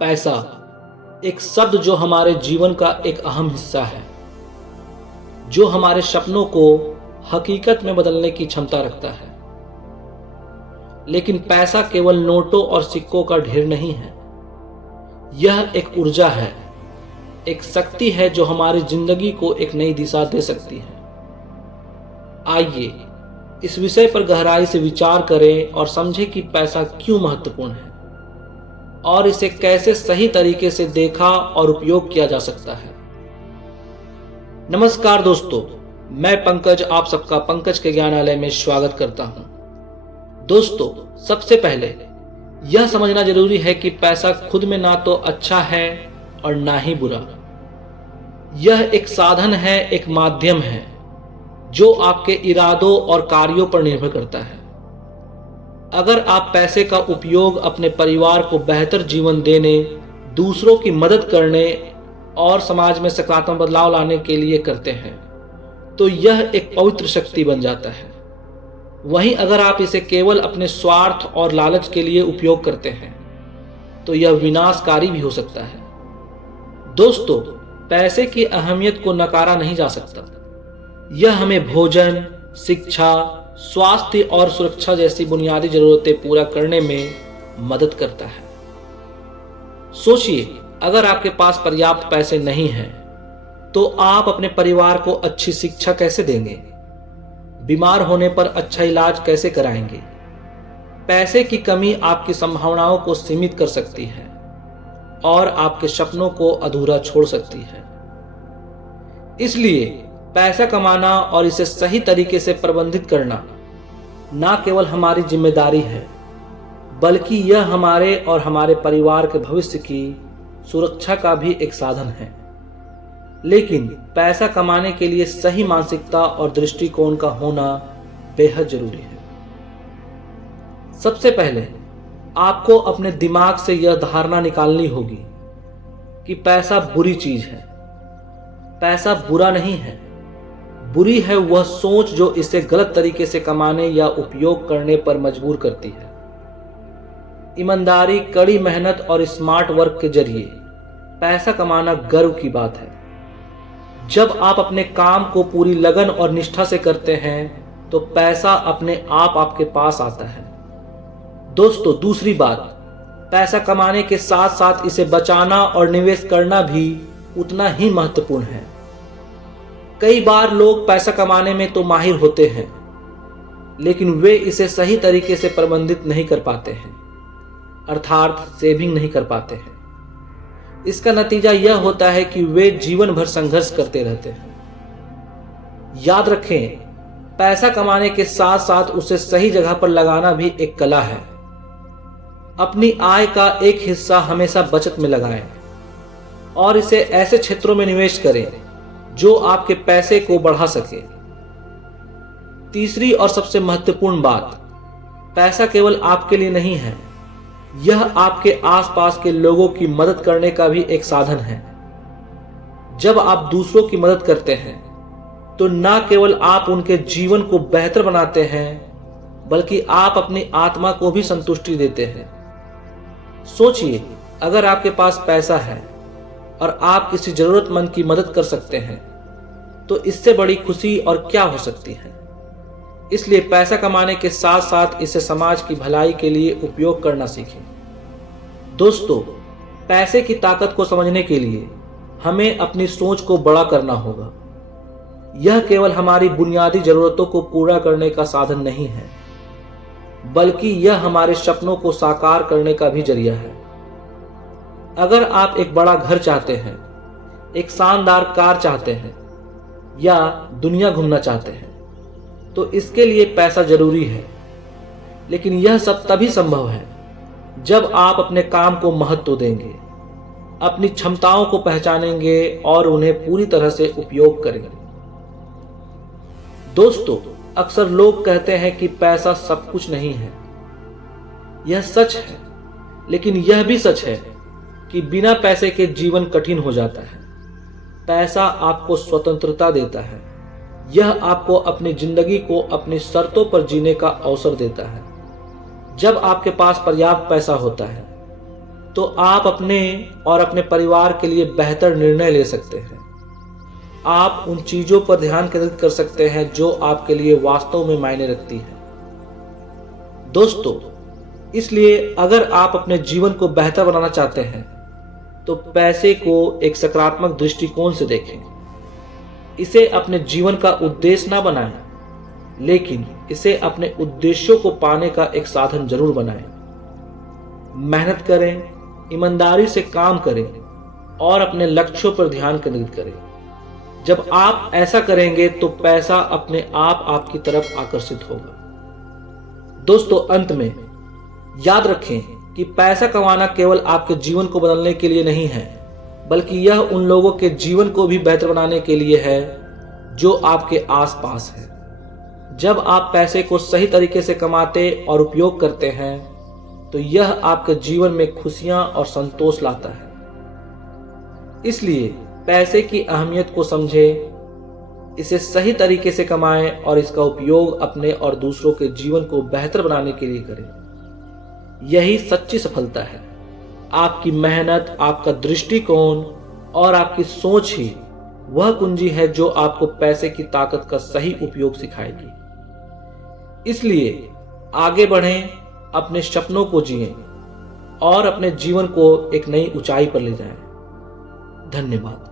पैसा एक शब्द जो हमारे जीवन का एक अहम हिस्सा है, जो हमारे सपनों को हकीकत में बदलने की क्षमता रखता है। लेकिन पैसा केवल नोटों और सिक्कों का ढेर नहीं है। यह एक ऊर्जा है, एक शक्ति है जो हमारी जिंदगी को एक नई दिशा दे सकती है। आइए इस विषय पर गहराई से विचार करें और समझें कि पैसा क्यों महत्वपूर्ण है और इसे कैसे सही तरीके से देखा और उपयोग किया जा सकता है। नमस्कार दोस्तों, मैं पंकज आप सबका पंकज के ज्ञानालय में स्वागत करता हूं। दोस्तों, सबसे पहले यह समझना जरूरी है कि पैसा खुद में ना तो अच्छा है और ना ही बुरा। यह एक साधन है, एक माध्यम है जो आपके इरादों और कार्यों पर निर्भर करता है। अगर आप पैसे का उपयोग अपने परिवार को बेहतर जीवन देने, दूसरों की मदद करने और समाज में सकारात्मक बदलाव लाने के लिए करते हैं तो यह एक पवित्र शक्ति बन जाता है। वहीं अगर आप इसे केवल अपने स्वार्थ और लालच के लिए उपयोग करते हैं तो यह विनाशकारी भी हो सकता है। दोस्तों, पैसे की अहमियत को नकारा नहीं जा सकता। यह हमें भोजन, शिक्षा, स्वास्थ्य और सुरक्षा जैसी बुनियादी जरूरतें पूरा करने में मदद करता है। सोचिए, अगर आपके पास पर्याप्त पैसे नहीं हैं तो आप अपने परिवार को अच्छी शिक्षा कैसे देंगे? बीमार होने पर अच्छा इलाज कैसे कराएंगे? पैसे की कमी आपकी संभावनाओं को सीमित कर सकती है और आपके सपनों को अधूरा छोड़ सकती है। इसलिए पैसा कमाना और इसे सही तरीके से प्रबंधित करना ना केवल हमारी जिम्मेदारी है, बल्कि यह हमारे और हमारे परिवार के भविष्य की सुरक्षा का भी एक साधन है। लेकिन पैसा कमाने के लिए सही मानसिकता और दृष्टिकोण का होना बेहद जरूरी है। सबसे पहले आपको अपने दिमाग से यह धारणा निकालनी होगी कि पैसा बुरी चीज है। पैसा बुरा नहीं है। बुरी है वह सोच जो इसे गलत तरीके से कमाने या उपयोग करने पर मजबूर करती है। ईमानदारी, कड़ी मेहनत और स्मार्ट वर्क के जरिए पैसा कमाना गर्व की बात है। जब आप अपने काम को पूरी लगन और निष्ठा से करते हैं तो पैसा अपने आप आपके पास आता है। दोस्तों, दूसरी बात, पैसा कमाने के साथ साथ इसे बचाना और निवेश करना भी उतना ही महत्वपूर्ण है। कई बार लोग पैसा कमाने में तो माहिर होते हैं, लेकिन वे इसे सही तरीके से प्रबंधित नहीं कर पाते हैं, अर्थात सेविंग नहीं कर पाते हैं। इसका नतीजा यह होता है कि वे जीवन भर संघर्ष करते रहते हैं। याद रखें, पैसा कमाने के साथ साथ उसे सही जगह पर लगाना भी एक कला है। अपनी आय का एक हिस्सा हमेशा बचत में लगाएं और इसे ऐसे क्षेत्रों में निवेश करें जो आपके पैसे को बढ़ा सके। तीसरी और सबसे महत्वपूर्ण बात, पैसा केवल आपके लिए नहीं है, यह आपके आसपास के लोगों की मदद करने का भी एक साधन है। जब आप दूसरों की मदद करते हैं तो न केवल आप उनके जीवन को बेहतर बनाते हैं, बल्कि आप अपनी आत्मा को भी संतुष्टि देते हैं। सोचिए, अगर आपके पास पैसा है और आप किसी जरूरतमंद की मदद कर सकते हैं तो इससे बड़ी खुशी और क्या हो सकती है। इसलिए पैसा कमाने के साथ साथ इसे समाज की भलाई के लिए उपयोग करना सीखें। दोस्तों, पैसे की ताकत को समझने के लिए हमें अपनी सोच को बड़ा करना होगा। यह केवल हमारी बुनियादी जरूरतों को पूरा करने का साधन नहीं है, बल्कि यह हमारे सपनों को साकार करने का भी जरिया है। अगर आप एक बड़ा घर चाहते हैं, एक शानदार कार चाहते हैं या दुनिया घूमना चाहते हैं तो इसके लिए पैसा जरूरी है। लेकिन यह सब तभी संभव है जब आप अपने काम को महत्व देंगे, अपनी क्षमताओं को पहचानेंगे और उन्हें पूरी तरह से उपयोग करेंगे। दोस्तों, अक्सर लोग कहते हैं कि पैसा सब कुछ नहीं है। यह सच है, लेकिन यह भी सच है कि बिना पैसे के जीवन कठिन हो जाता है। पैसा आपको स्वतंत्रता देता है। यह आपको अपनी जिंदगी को अपनी शर्तों पर जीने का अवसर देता है। जब आपके पास पर्याप्त पैसा होता है तो आप अपने और अपने परिवार के लिए बेहतर निर्णय ले सकते हैं। आप उन चीजों पर ध्यान केंद्रित कर सकते हैं जो आपके लिए वास्तव में मायने रखती हैं। दोस्तों, इसलिए अगर आप अपने जीवन को बेहतर बनाना चाहते हैं तो पैसे को एक सकारात्मक दृष्टिकोण से देखें। इसे अपने जीवन का उद्देश्य ना बनाएं, लेकिन इसे अपने उद्देश्यों को पाने का एक साधन जरूर बनाएं। मेहनत करें, ईमानदारी से काम करें और अपने लक्ष्यों पर ध्यान केंद्रित करें। जब आप ऐसा करेंगे तो पैसा अपने आप आपकी तरफ आकर्षित होगा। दोस्तों, अंत में याद रखें कि पैसा कमाना केवल आपके जीवन को बदलने के लिए नहीं है, बल्कि यह उन लोगों के जीवन को भी बेहतर बनाने के लिए है जो आपके आसपास है। जब आप पैसे को सही तरीके से कमाते और उपयोग करते हैं तो यह आपके जीवन में खुशियां और संतोष लाता है। इसलिए पैसे की अहमियत को समझें, इसे सही तरीके से कमाएं और इसका उपयोग अपने और दूसरों के जीवन को बेहतर बनाने के लिए करें। यही सच्ची सफलता है। आपकी मेहनत, आपका दृष्टिकोण और आपकी सोच ही वह कुंजी है जो आपको पैसे की ताकत का सही उपयोग सिखाएगी। इसलिए आगे बढ़ें, अपने सपनों को जिएं और अपने जीवन को एक नई ऊंचाई पर ले जाएं। धन्यवाद।